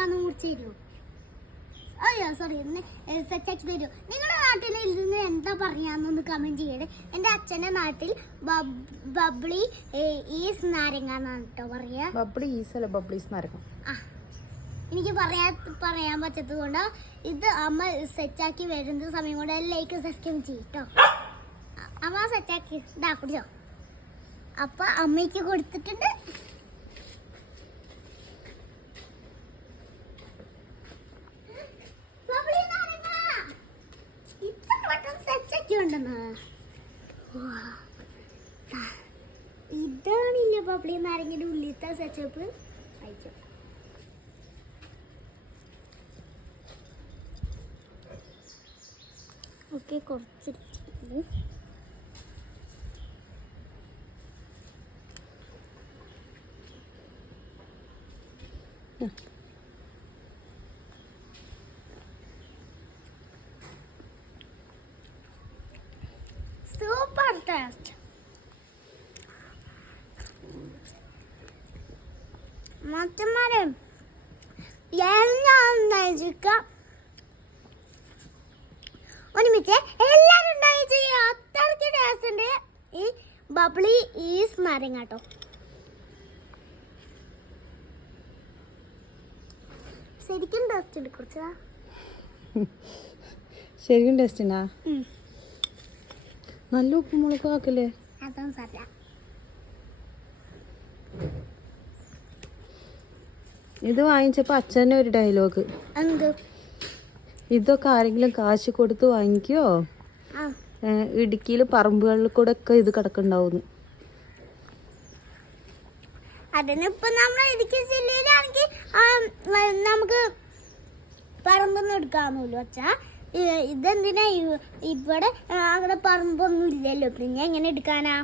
നാരങ്ങ മുറിച്ച് തരുമോ? അയ്യോ സോറി, സെറ്റാക്കി തരുമോ? നിങ്ങളുടെ നാട്ടിൽ ഇരുന്ന് എന്താ പറയാന്നൊന്ന് കമന്റ് ചെയ്യണേ. എൻ്റെ അച്ഛൻ്റെ നാട്ടിൽ ബബ്ലി ഈസ് നാരങ്ങ എന്നാണ് കേട്ടോ പറയാ. ബബ്ലി ഈസ് അല്ല, ബബ്ലീസ് നാരങ്ങ. എനിക്ക് പറയാൻ പറ്റത്തത് കൊണ്ട് ഇത് അമ്മ സെറ്റാക്കി വരുന്ന സമയം കൊണ്ട് ലൈക്ക് സബ്സ്ക്രൈബ് ചെയ്യും കേട്ടോ. അമ്മ സെറ്റാക്കി ഇതാ കുടിച്ചോ. അപ്പൊ അമ്മയ്ക്ക് കൊടുത്തിട്ടുണ്ട്. ഇതാണില്ല ബബ്ലി നാരങ്ങയുടെ ഉള്ളിലത്തെ സെറ്റപ്പ്. അയച്ചോ. ഓക്കെ, കുറച്ച് സൂപ്പർ ടേസ്റ്റ്. മറ്റന്മാരെ ഒരുമിച്ച് എല്ലാരും ഉണ്ടായി ചെയ്യുക. അത്രയ്ക്ക് ടേസ്റ്റ് ഉണ്ട് ഈ ബബ്ലി ഈസ് നാരങ്ങ കേട്ടോ. ശരിക്കും ടേസ്റ്റ് ഉണ്ട്. കുറച്ചാ ശരിക്കും ടേസ്റ്റ് ഉണ്ടാ? നല്ല ഉപ്പും മുളകും ആക്കല്ലേ? അതൊന്നും സാരില്ല. ഇത് വാങ്ങിച്ചപ്പോ അച്ഛൻ്റെ ഒരു ഡയലോഗ്, എന്ത് ഇതൊക്കെ ആരെങ്കിലും കാശ് കൊടുത്ത് വാങ്ങിക്കോ, ഇടുക്കിയില് പറമ്പുകളിൽ കൂടെ ഒക്കെ ഇത് കിടക്കുന്നുണ്ടാവുന്നു. അതിനിപ്പോ നമ്മൾ ഇടുക്കി ജില്ലയിലാണെങ്കിൽ നമുക്ക് പറമ്പൊന്നും എടുക്കാമെന്നല്ലോ അച്ഛാ. ഇതെന്തിനാ ഇവിടെ അങ്ങനെ പറമ്പൊന്നും ഇല്ലല്ലോ, പിന്നെ എങ്ങനെ എടുക്കാനാ?